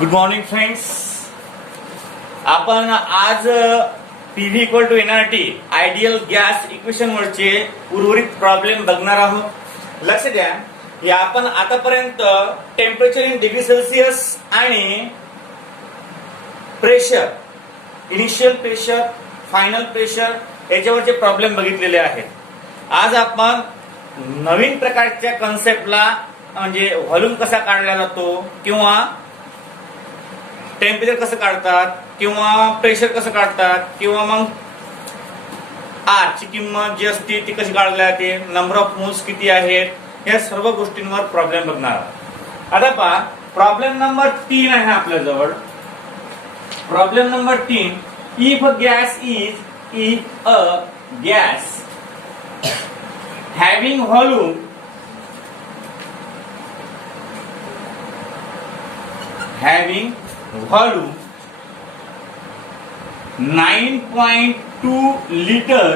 Good morning friends. आपण आज PV equal to nRT ideal gas equation वरचे उर्वरित प्रॉब्लेम बघणार आहोत. लक्ष द्या, या आपण आतापर्यंत टेम्परेचर इन डिग्री सेल्सिअस आणि pressure, initial pressure, final pressure याच्यावरचे प्रॉब्लेम बघितलेले आहेत. आज आपण नवीन प्रकारच्या कन्सेप्टला म्हणजे व्हॉल्यूम कसा काढला जातो किंवा टेम्परेचर कसं काढतात किंवा प्रेशर कसं काढतात किंवा मग आर ची किंमत जी असते ती कशी काढली जाते, नंबर ऑफ मोल्स किती आहेत, या सर्व गोष्टींवर प्रॉब्लेम बघणार आहोत. आता पहा, प्रॉब्लेम नंबर 3 आहे आपल्याजवळ. Problem number 3, if gas is a gas having volume volume 9.2 liter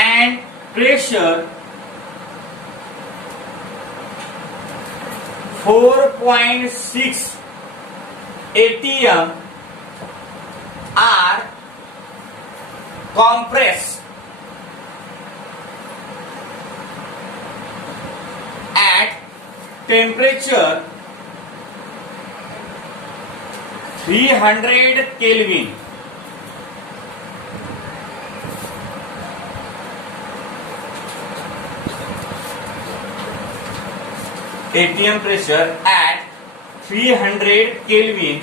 and pressure 4.6 atm are compressed at temperature 300 Kelvin. ATM pressure at 300 Kelvin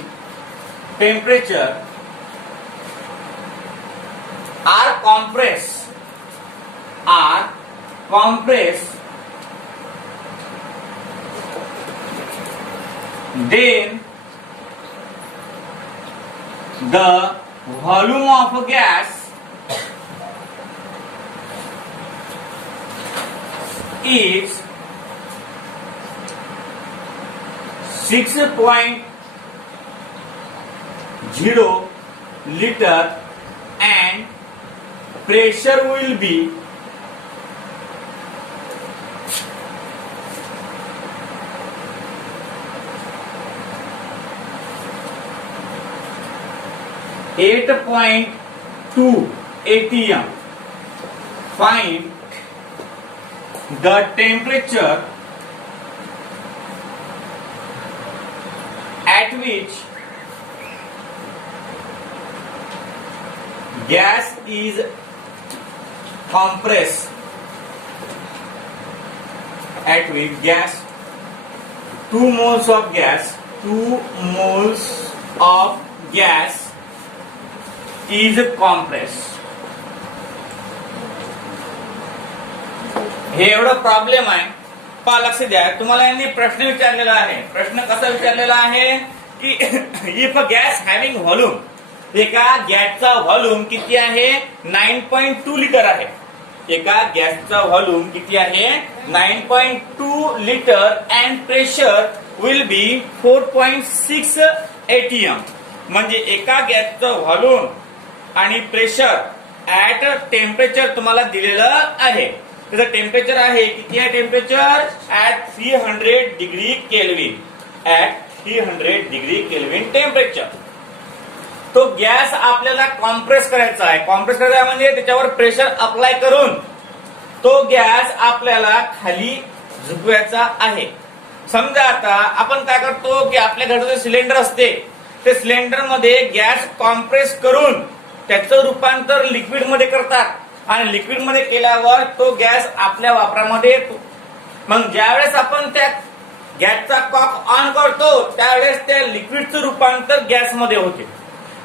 temperature are compressed then the volume of a gas is 6.0 liter and pressure will be 8.2 atm. Find the temperature at which gas is compressed. At which gas 2 moles of gas is compressed. हे एवढं problem आहे. पहा, लक्ष द्या, तुम्हाला यांनी प्रश्न विचारलेला आहे. प्रश्न कसा विचारलेला आहे की इफ गॅस हॅव्हिंग व्हॉल्यूम, एका गॅसचा व्हॉल्यूम किती आहे, 9.2 लिटर आहे. एका गॅसचा व्हॉल्यूम किती आहे, 9.2 litre and pressure will be 4.6 atm. म्हणजे एका गॅसचं व्हॉल्यूम आणि प्रेशर ऍट टेम्परेचर तुम्हाला दिलेलं आहे. त्याचं टेम्परेचर आहे, किती आहे temperature, at 300 degree kelvin. At 300 degree kelvin temperature. तो गॅस आपल्याला कॉम्प्रेस करायचा आहे. कॉम्प्रेस करायचा म्हणजे त्याच्यावर प्रेशर अप्लाय करून तो गॅस आपल्याला खाली झुकवायचा आहे. समजा आता आपण काय करतो की आपल्या घराचं सिलेंडर असते, ते सिलेंडर मध्ये गॅस कॉम्प्रेस करून त्याचं रूपांतर लिक्विड मध्ये करतात आणि लिक्विड मध्ये केल्यावर तो गॅस आपल्या वापरामध्ये येतो. मग ज्यावेळेस आपण त्या गॅसचा कॉक ऑन करतो त्यावेळेस त्या लिक्विडचं रूपांतर गॅस मध्ये होते.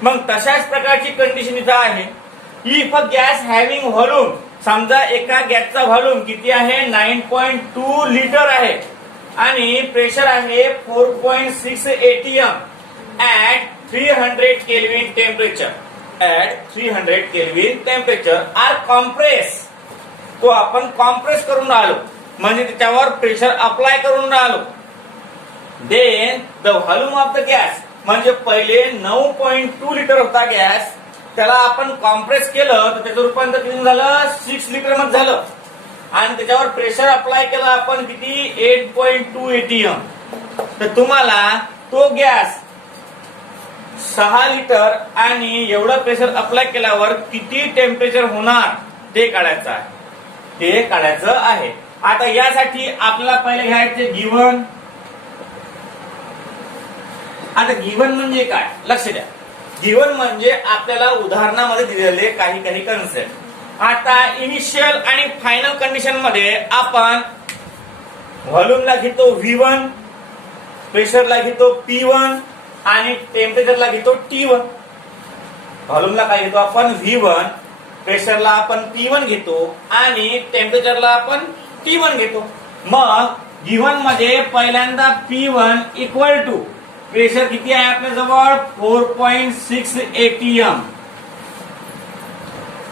मग तशाच प्रकारची कंडिशन इथं आहे. इफ गॅस हॅव्हिंग व्हॉल्यूम, समजा एका गॅसचा व्हॉल्यूम किती आहे, 9.2 लिटर आहे आणि प्रेशर आहे 4.6 atm at 300 kelvin temperature. At 300 kelvin temperature are compress. तो आपण कॉम्प्रेस करून राहिलो म्हणजे त्याच्यावर प्रेशर अप्लाय करून राहिलो. Then the volume of the gas, म्हणजे पहिले 9.2 लिटर होता गॅस, त्याला आपण कॉम्प्रेस केलं तर त्याचं रूपांतर किती झालं, 6 लिटर मध्ये झालं. आणि त्याच्यावर प्रेशर अप्लाय केलं आपण किती, 8.2 atm. तर तुम्हाला तो गॅस 6 लिटर आणि एवढं प्रेशर अप्लाय केल्यावर किती टेम्परेचर होणार ते काढायचं आहे. ते काढायचं आहे. आता यासाठी आपल्याला पहिले घ्यायचे गिवन. आता गिवन म्हणजे काय लक्ष द्या. गिवन म्हणजे आपल्याला उदाहरणामध्ये दिलेले काही कन्सेप्ट. आता इनिशियल आणि फायनल कंडिशन मध्ये आपण व्हॉल्यूमला घेतो V1, प्रेशरला घेतो P1 आणि टेम्परेचरला घेतो T1. व्हॉल्यूमला काय घेतो आपण V1, प्रेशरला आपण P1 घेतो आणि टेम्परेचरला आपण T1 घेतो. मग गिवन मध्ये पहिल्यांदा P1 इक्वल टू प्रेशर किती आहे आपल्या जवळ 4.6 atm.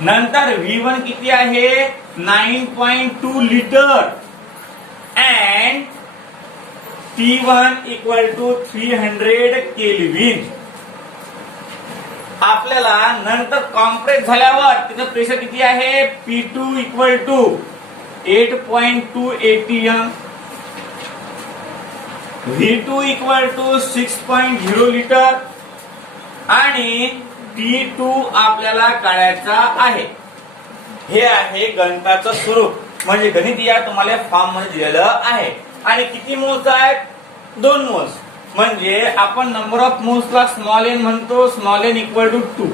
नंतर V1 किती आहे 9.2 litre and T1 equal to 300 kelvin. आपल्याला नंतर कॉम्प्रेस झाल्यावर त्याचं प्रेशर किती आहे P2 equal to 8.2 atm, V2 equal to 6.0 litre आणि T2 आपल्याला काढायचा आहे. हे आहे गणिताचं स्वरूप. म्हणजे गणित या तुम्हाला फॉर्म मध्ये दिलेलं आहे. आणि किती मोल्स आहेत 2 मोल्स. म्हणजे आपण नंबर ऑफ मोल्सला स्मॉल n म्हणतो. स्मॉल n इक्वल टू 2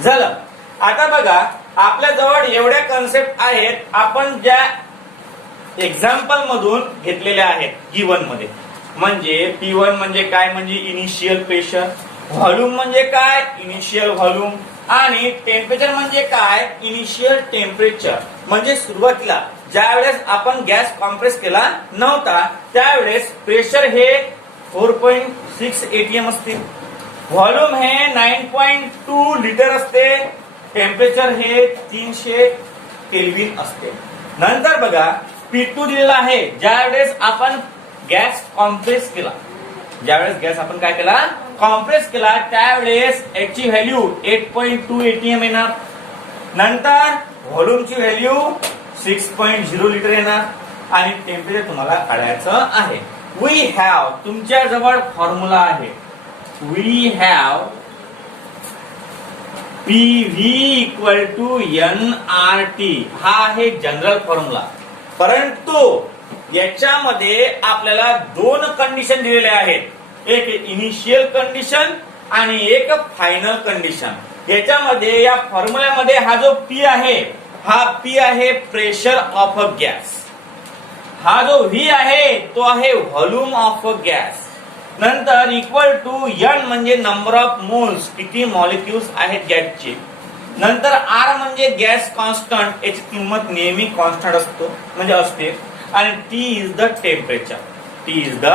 झालं. आता बघा आपल्या जवळ एवढ्या कन्सेप्ट आहेत आपण ज्या एक्झाम्पल मधून घेतलेल्या आहेत गिवन मध्ये. म्हणजे P1 म्हणजे काय म्हणजे इनिशियल प्रेशर, व्हॉल्यूम म्हणजे काय इनिशियल व्हॉल्यूम आणि टेम्परेचर म्हणजे काय इनिशियल टेम्परेचर. म्हणजे सुरुवातीला ज्या वेळेस आपण गॅस कॉम्प्रेस केला नव्हता त्यावेळेस प्रेशर हे 4.6 atm असते, व्हॉल्यूम हे 9.2 लिटर असते, टेम्परेचर हे 300 केल्विन असते. नंतर बघा P2 दिलेला आहे ज्यावेळेस आपण गॅस कॉम्प्रेस केला. ज्यावेळेस गॅस आपण काय केला कॉम्प्रेस केला त्यावेळेस याची व्हॅल्यू 8.2 atm येणार. नंतर व्हॉल्यूमची व्हॅल्यू 6.0 लिटर येणार आणि टेम्परेचर तुम्हाला काढायचं आहे. वी हॅव तुमच्या जवळ फॉर्म्युला आहे. We have PV equal to nRT हा आहे जनरल फॉर्म्युला. परंतु याच्यामध्ये आपल्याला 2 कंडिशन दिलेले आहेत. एक इनिशियल कंडिशन आणि एक फायनल कंडिशन. याच्यामध्ये या फॉर्म्युल्यामध्ये हा जो P आहे हा P आहे प्रेशर ऑफ अ गॅस. हा जो V आहे तो आहे व्हॉल्यूम ऑफ अ गॅस. नंतर इक्वल टू n म्हणजे नंबर ऑफ मोल्स किती मॉलिक्युल्स आहेत गॅसचे. नंतर R म्हणजे गॅस कॉन्स्टंट याची किंमत नेहमी कॉन्स्टंट असतो म्हणजे असते आणि T is the temperature. T is the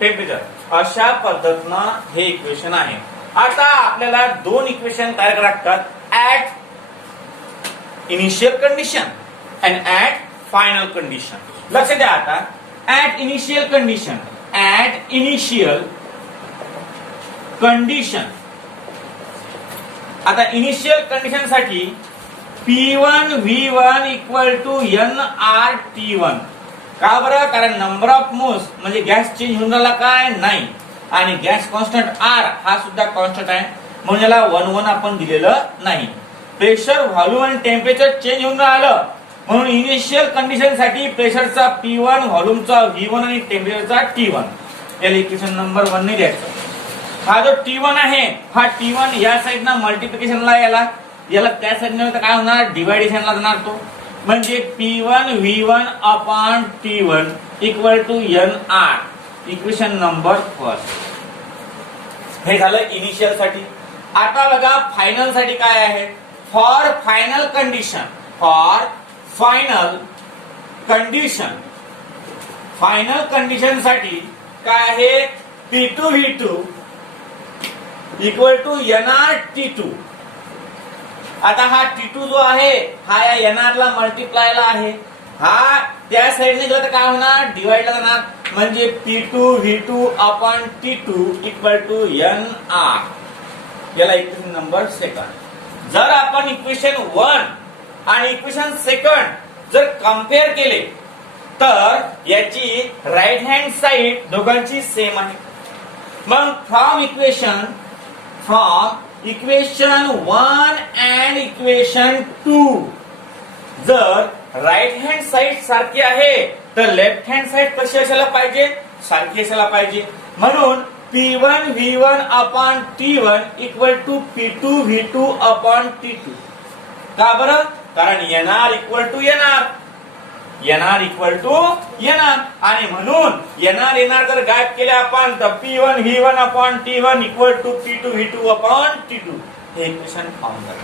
temperature. अशा पद्धतीनं हे इक्वेशन आहे. आता आपल्याला 2 इक्वेशन तयार करावे लागतात at initial condition and at final condition. लक्ष द्या आता at initial condition. At initial condition आता इनिशियल कंडिशन साठी P1 V1 equal to nRT1. का बरं कारण नंबर ऑफ मोल्स म्हणजे गॅस चेंज होऊन राहिला काय नाही आणि गॅस कॉन्स्टंट R हा सुद्धा कॉन्स्टंट आहे म्हणून याला 1 आपण दिलेलं नाही. प्रेशर व्हॉल्यूम आणि टेम्परेचर चेंज होऊन राहिलं म्हणून इनिशियल कंडिशन साठी प्रेशरचा P1 व्हॉल्यूमचा V1 आणि टेम्परेचरचा T1. याला इक्वेशन नंबर 1 ने द्यायचं. हा जो T1 आहे हा T1 या साइडला मल्टिप्लिकेशनला याला त्या साइडने काय होणार डिवायडेशनला जाणार तो. म्हणजे P1 V1 upon T1 equal to nR. Equation number 1. हे झालं इनिशियल साठी. आता बघा फायनल साठी काय आहे. For final condition. For final condition. Final condition साठी काय आहे P2 V2 equal to nRT2. आता हा T2 जो आहे हा या nR ला मल्टिप्लायला आहे. हा त्या साइडने गेला तर काय होणार डिवाइडला जाणार म्हणजे P2 V2 upon T2 equal to nR. याला इक्वेशन नंबर 2. जर आपण इक्वेशन 1 आणि इक्वेशन 2 जर कम्पेअर केले तर याची राईट हँड साइड दोघांची सेम आहे. मग फ्रॉम इक्वेशन 1 अँड इक्वेशन 2 जर राईट हँड साइड सारखी आहे तर लेफ्ट हँड साइड कशी असायला पाहिजे, सारखी असायला पाहिजे. म्हणून P1 V1 upon T1 equal to P2 V2 upon T2. का बरं? कारण NR equal to NR equal to NR आणि म्हणून NR जर गायब केले आपण तर P1 V1 upon T1 equal to P2 V2 upon T2 हे इक्वेशन फॉर्म झाले.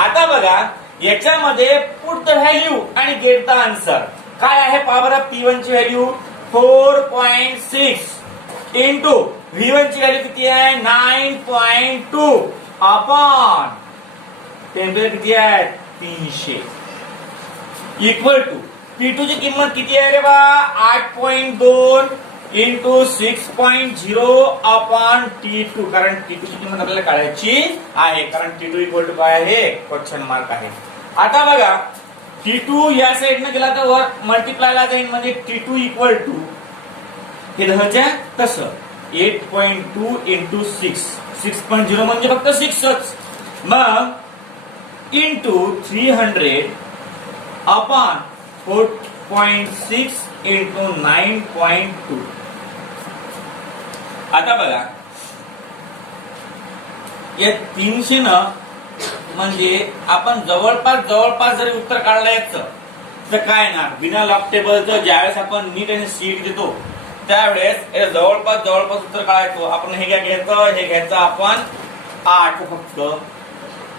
आता बघा याच्यामध्ये पुट द व्हॅल्यू आणि गेट द आन्सर काय आहे. पहा बरं, P1 ची व्हॅल्यू 4.6 इंटू V1 ची व्हॅल्यू किती आहे 9.2 अपॉन टेम्परेचर किती आहे 300 इक्वल टू P2 ची किंमत किती आहे रे बा 8.2 इंटू 6.0 अपॉन T2. कारण T2 ची किंमत आपल्याला काढायची आहे कारण T2 इक्वल टू काय आहे क्वेश्चन मार्क आहे. आता बघा T2 या साइडने गेला तर वर मल्टिप्लायला जाईल म्हणजे T2 इक्वल टू हे धरच्या तसं 8.2 इंटू 6.0 म्हणजे फक्त 6च. मग इंटू 300 अपॉन 4.6 इंटू 9.2. आता बघा या 300 न म्हणजे आपण जवळपास जरी उत्तर काढलं याचं तर काय ना बिना लॉक टेबलचं ज्यावेळेस आपण नीट आणि सीट देतो त्यावेळेस जवळपास उत्तर काढायचो. आपण हे घ्यायचं आपण 8 फक्त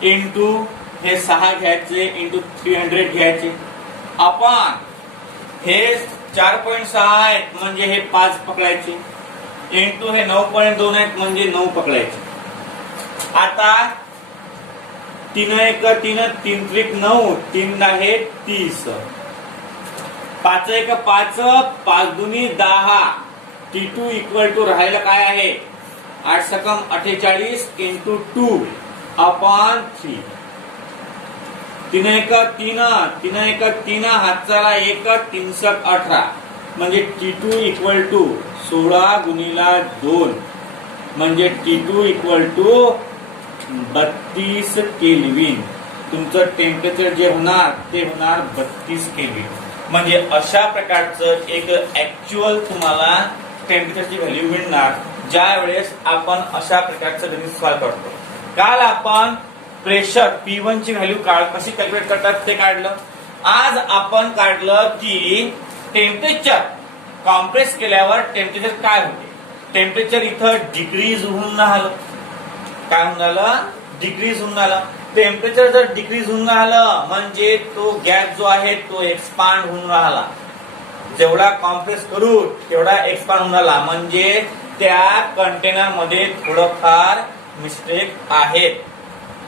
इंटू हे 6 घ्यायचे इंटू 300 घ्यायचे अपॉन हे 4.6 आहेत म्हणजे हे 5 पकडायचे इंटू हे 9.2 आहेत म्हणजे 9 पकडायचे. आता 3 1 3 3 त्रिक 9 3 आहे 30 5 1 5 5 दुनी 10. T2 इक्वल टू राहायला काय आहे 8 सकम 48 इंटू 2 अपॉन 3. 3 1 3 हातचाला 1 3 सक 18 म्हणजे T2 इक्वल टू 16 गुणिला 2 म्हणजे T2 इक्वल टू 32 केल्विन. तुमचं टेम्परेचर जे होणार ते होणार 32 केल्विन. म्हणजे अशा प्रकारचं एक ऍक्च्युअल तुम्हाला टेम्परेचरची व्हॅल्यू मिळणार ज्या वेळेस आपण अशा प्रकारचं गणित सॉल्व करतो. काल आपण प्रेशर P1 ची व्हॅल्यू कशी कॅल्क्युलेट करतात ते काढलं. आज आपण काढलं की टेम्परेचर कॉम्प्रेस केल्यावर टेम्परेचर काय होते. टेम्परेचर इथं डिक्रीज होऊन राहिलं. काय होऊन राहिलं डिक्रीज होऊन राहिलं. टेम्परेचर जर डिक्रीज होऊन राहिलं म्हणजे तो गॅस जो आहे तो एक्सपांड होऊन राहिला. जेवढा कॉम्प्रेस करू तेवढा एक्सपांड होऊन राहिला म्हणजे त्या कंटेनर मध्ये थोडंफार मिस्टेक आहेत.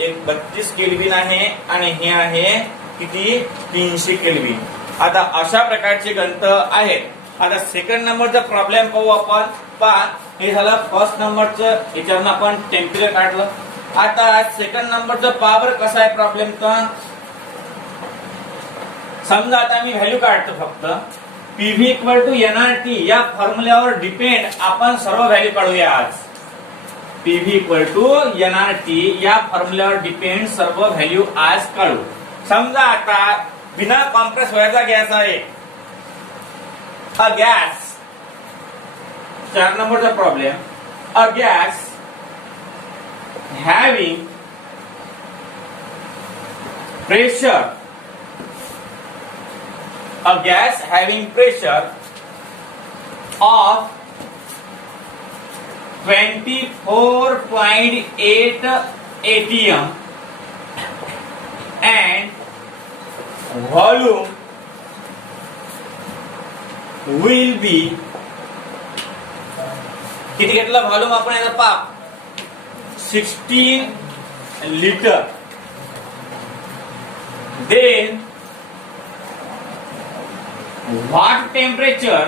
एक 32 केल्विन आहे आणि हे आहे किती 300 केल्विन. आता अशा प्रकारचे गणित आहेत. आता सेकंड नंबरचा प्रॉब्लेम पाहू आपण. पहा हे झालं फर्स्ट नंबरचं याच्यावरून आपण टेम्परेचर काढलं. आता सेकंड नंबरचं पावर कसा आहे प्रॉब्लेम तर समजा आता मी व्हॅल्यू काढतो फक्त पीव्ही इक्वल टू एनआरटी या फॉर्म्युल्यावर डिपेंड आपण सर्व व्हॅल्यू काढूया आज. पीव्ही इक्वल टू एनआरटी या फॉर्म्युल्यावर डिपेंड सर्व व्हॅल्यू आज काढू. समजा आता बिना कॉम्प्रेस व्हायचा गॅस आहे अ गॅस. 4 नंबरचा problem a gas having pressure of 24.8 atm and volume will be किती घेतला व्हॉल्यूम आपण याचा पहा 16 liter. Then what temperature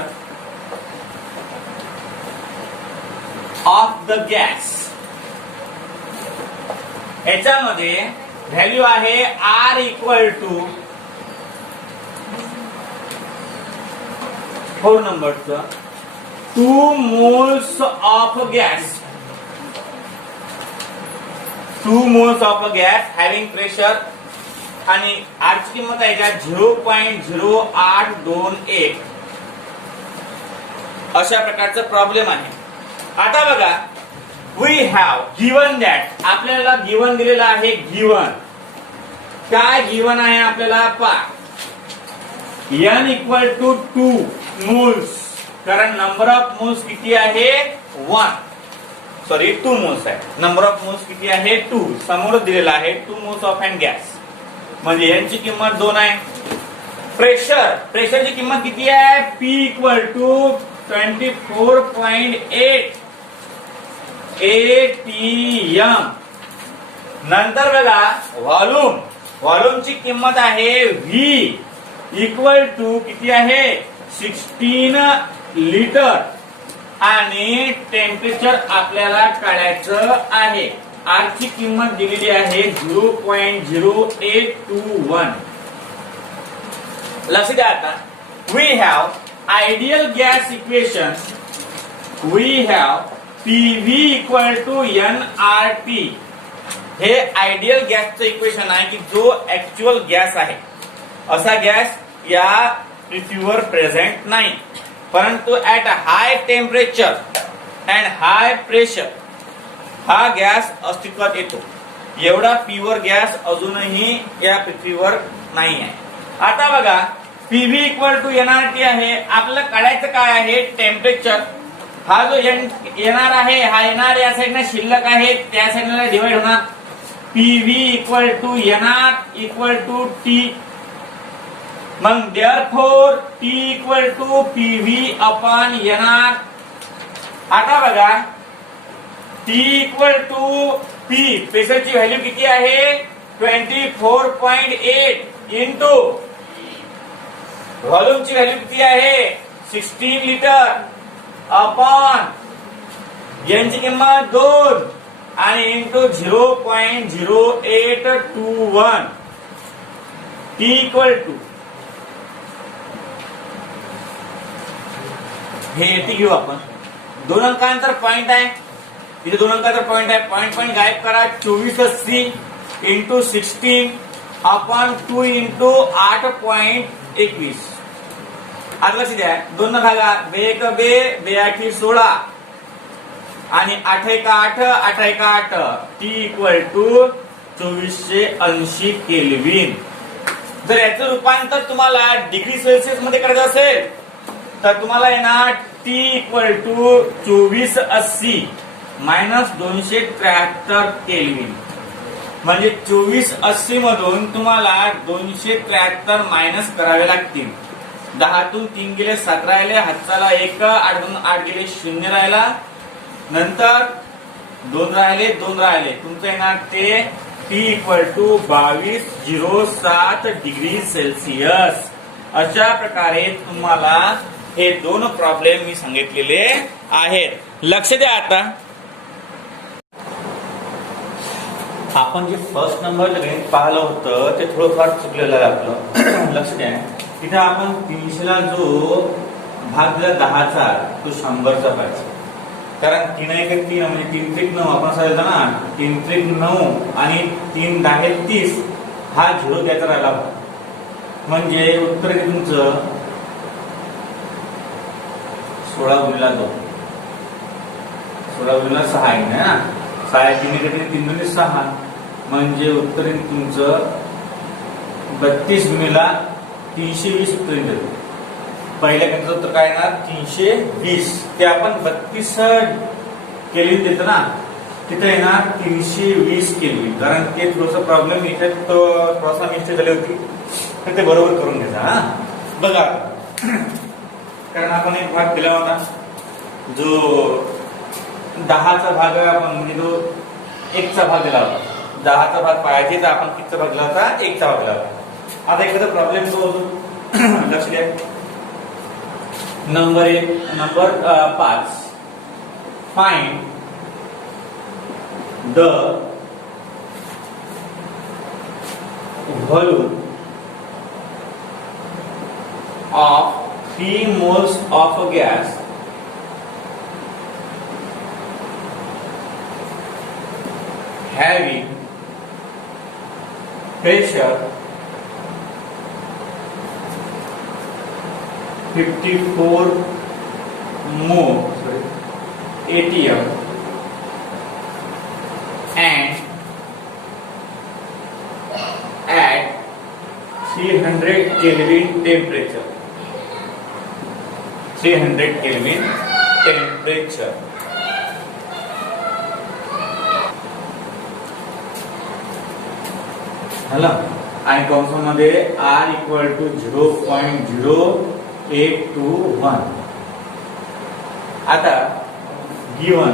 of the gas. याच्यामध्ये व्हॅल्यू आहे R इक्वल टू 4 नंबरचं 2 moles of gas 2 moles of gas having pressure आणि R ची किंमत आहे का 0.0821 अशा प्रकारचा प्रॉब्लेम आहे. आता बघा वी हॅव गिवन दॅट आपल्याला गिवन दिलेला आहे. गिवन काय गिवन आहे आपल्याला पहा n इक्वल टू 2 मोल्स कारण नंबर ऑफ मोल्स किती आहे 2 मोल्स आहे. नंबर ऑफ मोल्स किती आहे 2 समोर दिलेला आहे 2 मोल्स ऑफ एन गॅस म्हणजे n ची किंमत 2 आहे. प्रेशरची किंमत किती आहे P इक्वल टू 24.8 atm. नंतर बघा व्हॉल्यूमची किंमत आहे V इक्वल टू किती आहे 16 लिटर आणि टेम्परेचर आपल्याला काढायचं आहे. R ची किंमत दिलेली आहे 0.0821. लक्ष द्या आता we have ideal gas equation we have PV equal to nRT. हे आयडियल गॅसचं इक्वेशन आहे की जो ऍक्च्युअल गॅस आहे असा गॅस या पृथ्वीवर प्रेझेंट नाही परंतु at high temperature and high pressure हा गॅस अस्तित्वात येतो. एवढा प्युअर गॅस अजूनही या पृथ्वीवर नाही आहे. आता बघा PV इक्वल टू nRT आहे. आपल्याला काढायचं काय आहे टेम्परेचर. हा जो येणार आहे हा येणार या साईडला शिल्लक आहे त्या साईडला डिवाइड होणार. PV equal to nR equal to T. मग therefore T equal to PV upon nR. आता बघा T इक्वल टू P प्रेशरची व्हॅल्यू किती आहे 24.8 इंटू व्हॉल्यूमची व्हॅल्यू किती आहे 16 लिटर अपॉन n ची किंमत 2 आणि इंटू 0.0821 T इक्वल टू हे येथे घेऊ आपण. 2 अंकांतर पॉइंट आहे इथे 2 अंकांतर पॉइंट आहे. पॉइंट गायब करा 2480 इंटू 16 अपॉन 2 इंटू 8.21. आता लक्ष द्या 2 भागा 2 1 2 2 8 16 आणि 8 1 8 8 1 8 T इक्वल टू 2480 केल्विन. जर याचं रूपांतर तुम्हाला डिग्री सेल्सिअस मध्ये करायचं असेल तर तुम्हाला येणार T equal to 2480 minus 273 kelvin म्हणजे 2480 मधून तुम्हाला 273 मायनस करावे लागतील. 10 तून 3 गेले 7 राहिले हातचाला 1 8 2 8 गेले 0 राहिला नंतर 2 राहिले तुमचं येणार ते T equal to 2207 degree Celsius. अशा प्रकारे तुम्हाला हे 2 प्रॉब्लेम मी सांगितलेले आहेत. लक्ष द्या आता आपण जे फर्स्ट नंबर गणित पाहिलं होतं ते थोडंफार चुकलेलं आहे आपलं. लक्ष द्या तिथे आपण 300 ला जो भाग दिला 10चा तो 100चा पाहिजे कारण 3 1 3 म्हणजे 3 त्रिक 9 आपण सांगितलं ना 3 त्रिक 9 आणि 3 10 30 हा झिरो द्यायचा राहिला म्हणजे उत्तर आहे तुमचं 16 गुणिला 2 16 गुणिला 6 आहे ना 6 3 3 6 म्हणजे उत्तर आहे तुमचं 32 गुणिला 320 उत्तर येईल. पहिल्या गणिताचं उत्तर काय येणार 320 ते आपण 32 केल्विन देतो ना तिथे येणार 320 केल्विन कारण ते थोडंसं प्रॉब्लेम इथे थोडासा मिस्टेक झाली होती तर ते बरोबर करून घ्यायचा. हा बघा कारण आपण एक भाग दिला होता जो 10चा भाग आपण म्हणजे तो 1चा भाग दिला होता. 10चा भाग पाहिजे तर आपण कितीचा भाग दिला होता 1चा भाग दिला होता. आता एखादा प्रॉब्लेम तो लक्ष द्या. Number 5 find the volume of 3 moles of a gas having pressure 54 atm and at 300 Kelvin temperature. 300 Kelvin temperature. झालं. आणि कंसामध्ये R इक्वल टू 0.0821. आता गिवन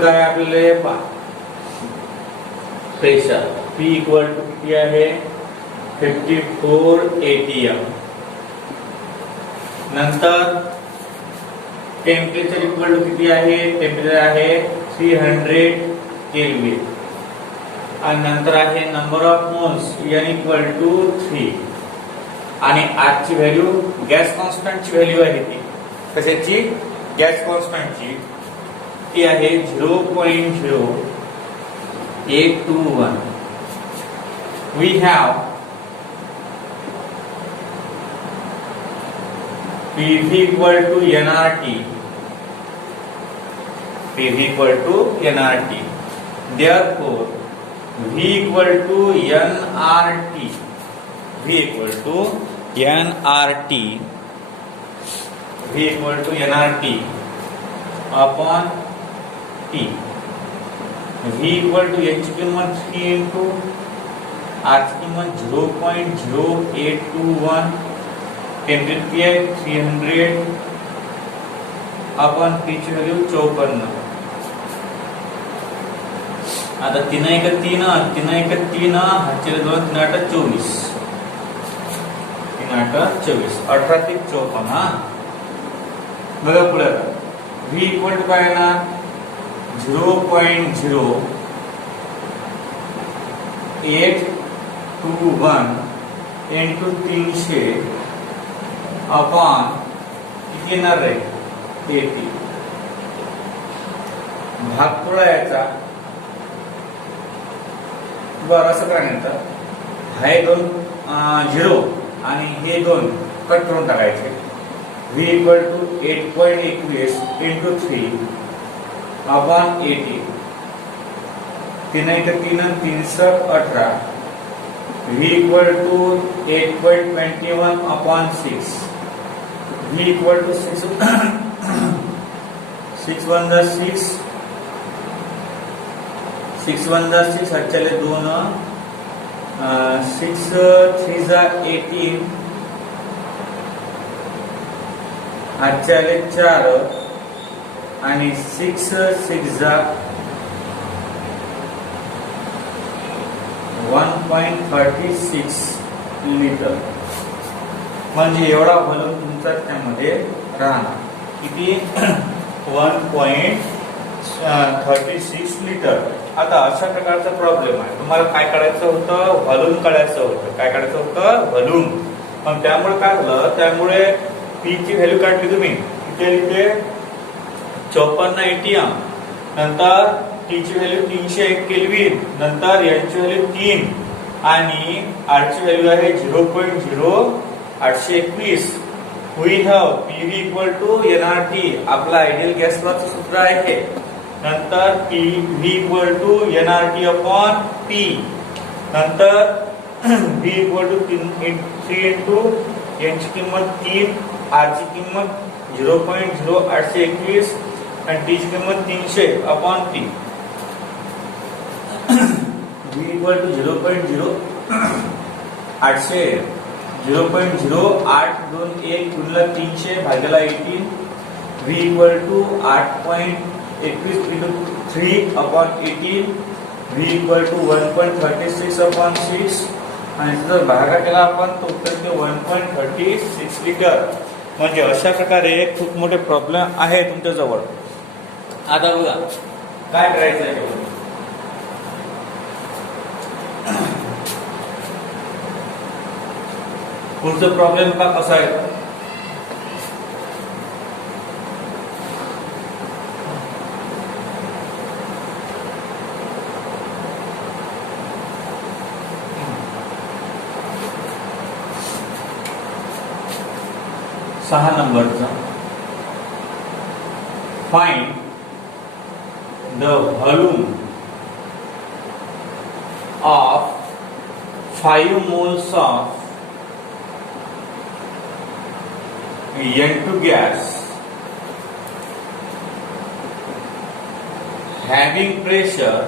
काय आपल्याला प्रेशर P इक्वल टू किती आहे 54 atm. नंतर टेम्परेचर इक्वल टू किती आहे टेम्परेचर आहे 300 केल्विन आणि नंतर आहे number of moles n equal to 3 आणि आजची व्हॅल्यू गॅस कॉन्स्टंटची व्हॅल्यू आहे ती कशाची गॅस कॉन्स्टंटची ती आहे 0.0821. We have PV equal to nRT. PV equal to nRT. Therefore, V equal to nRT. V equal to nRT. V equal to nRT upon T. V equal to h की किंमत 3 into r की किंमत 0.0821. Temperature आहे 300 अपन P ची value 54. आता 3 1 3 3 1 3 हातचे 2 3 8 24 3 8 24 18 ते 54. हा बघा पुढे V इक्वल टू काय ना 0.0821 into 300 अपॉन किती येणार रे 80. भाग थोडा याचा बरं असं करायचं हे दोन 0 आणि हे दोन कट करून टाकायचे. V equal to 8.21 into 3 upon 80. 3 1 3 3 18. V equal to 8.21 upon 6. V equal to 6 6 1 the 6 6 1 the 6 अच्छाले 2 6 3 the 18 अच्छाले 4 आणि 6 6 the 1.36 लिटर म्हणजे एवढा व्हॉल्यूम तुमचा त्यामध्ये राहणार किती 1.36 लिटर. आता अशा प्रकारचा प्रॉब्लेम आहे. तुम्हाला काय काढायचं होतं व्हॉल्यूम काढायचं होतं. काय काढायचं होतं व्हॉल्यूम. पण त्यामुळे काय झालं त्यामुळे P ची व्हॅल्यू काढली तुम्ही किती इथे 54 atm. नंतर T ची व्हॅल्यू 301 केल्विन. नंतर n ची व्हॅल्यू 3 आणि R ची व्हॅल्यू आहे 0.0821. We have PV equal to nRT. आपला आयडियल गॅस लॉचं सूत्र आहे. नंतर PV equal to nRT upon P. नंतर V equal to 3 into n ची किंमत 3 R ची किंमत 0.0821 आणि T ची किंमत 300 अपॉन 3. V इक्वल टू 0.0821 गुणिले 300 भागिले 18. V equal to 8.21 into 3 upon 18. V equal to 1.36 upon 6 आणि जर भागाकार आपण तो उत्तर ते 1.36 लिटर. म्हणजे अशा प्रकारे खूप मोठे प्रॉब्लेम आहे तुमच्या जवळ. आता बघा काय करायचं आहे. पुढचं प्रॉब्लेम का कसा आहे? 6 नंबरचा find the volume of 5 moles of N2 gas having pressure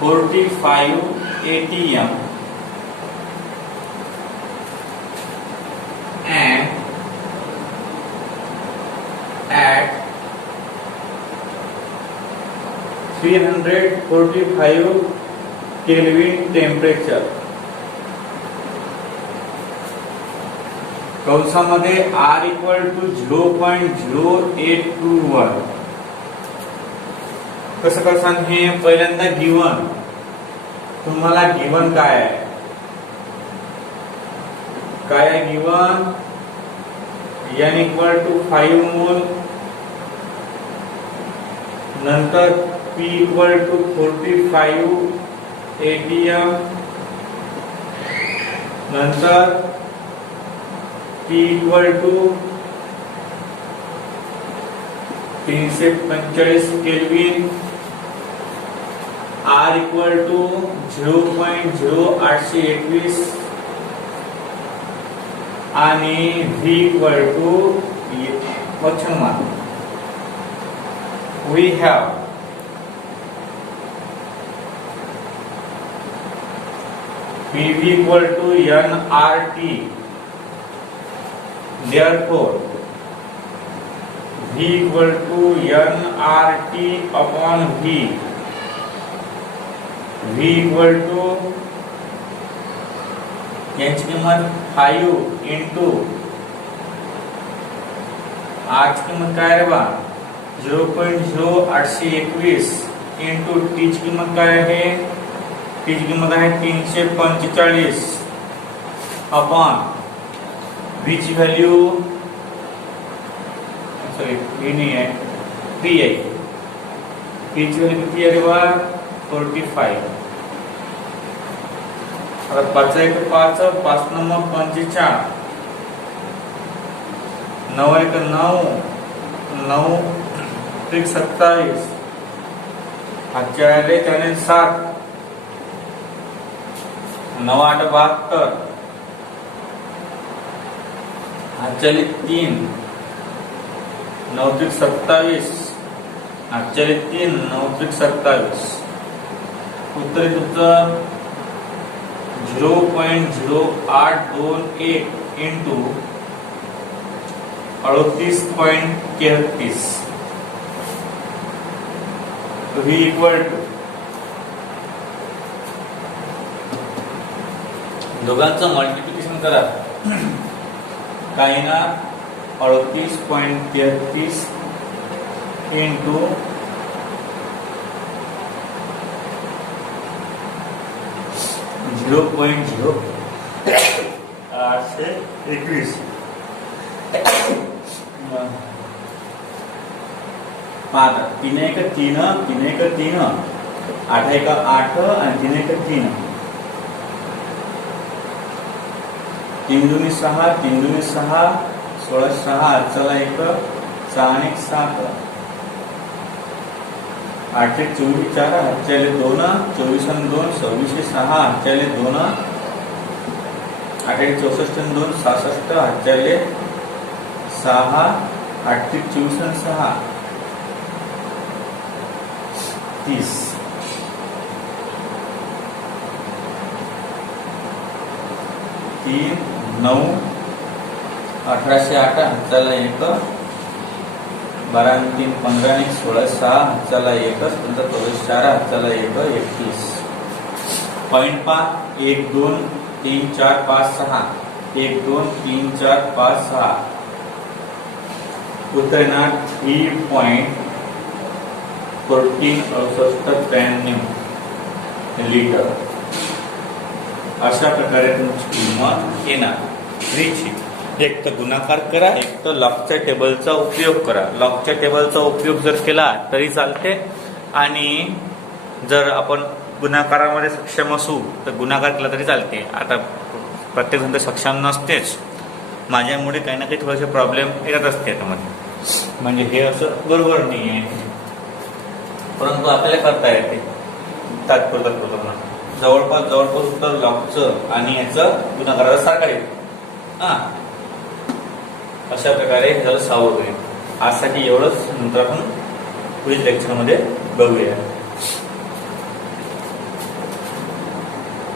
45 atm and at 345 Kelvin temperature. कंसामध्ये R equal to 0.0821. कसं करसान हे पहिल्यांदा गिवन तुम्हाला गिवन काय आहे गिवन n equal to 5 मोल नंतर P equal to 45 atm नंतर T equal to 345 kelvin R equal to 0.0821 आणि V equal to question mark. We have PV equal to nRT. Therefore, V equal to nRT upon V. V equal to यांची किंमत 5 into R ची किंमत काय रे बा 0.0821 into T ची किंमत काय आहे T ची किंमत आहे 345 अपॉन V ची व्हॅल्यू सॉरी V नाही आहे 3 आहे P ची व्हॅल्यू किती आहे रे बा 45. आता 5 1 5 5 नंबर 45 9 1 9 9 1 27 हातच्या आले त्याने 7 9 8 72 हातच्याले 3 9 1 27 हातच्याले 3 9 1 27 उत्तर तुमचं 0.0821 into 38.33. V equal to दोघांचं मल्टिप्लिकेशन करा काही ना 38.33 into 0.0821 5 3 1 3 3 1 3 8 1 8 आणि 3 1 3 3 2 6 3 2 6 16 6 चला 1 6 1 7 8 1 24 4 हातच्याले 2 24 आणि 2 26 6 हातच्याले 2 8 1 64 आणि 2 66 हातच्याले 6 8 1 24 आणि 6 30 3 9 1808 हातच्याला 1 12 आणि 3 15 आणि 16 6 हातच्याला 1 नंतर 4 हातच्याला 1 31 पॉइंट 5 1 2 3 4 5 6 1 2 3 4 5 6 उत्तर येणार 3.146893 लिटर. अशा प्रकारे तुमची किंमत येणार ची. एक तर गुणाकार करा, एक तर लॉगच्या टेबलचा उपयोग करा. लॉगच्या टेबलचा उपयोग जर केला तरी चालते, आणि जर आपण गुणाकारामध्ये सक्षम असू तर गुणाकार केला तरी चालते. आता प्रत्येक जण तर सक्षम नसतेच, माझ्यामुळे काही ना काही थोडेसे प्रॉब्लेम येत असते याच्यामध्ये, म्हणजे हे असं बरोबर नाही आहे, परंतु आपल्याला करता येते तात्पुरता जवळपास उत्तर लॉगचं आणि याचं गुणाकाराचा सारखा येईल. अशा प्रकारे हे झालं 6वं गणित. आजसाठी एवढंच, नंतर आपण पुढील लेक्चरमध्ये बघूया.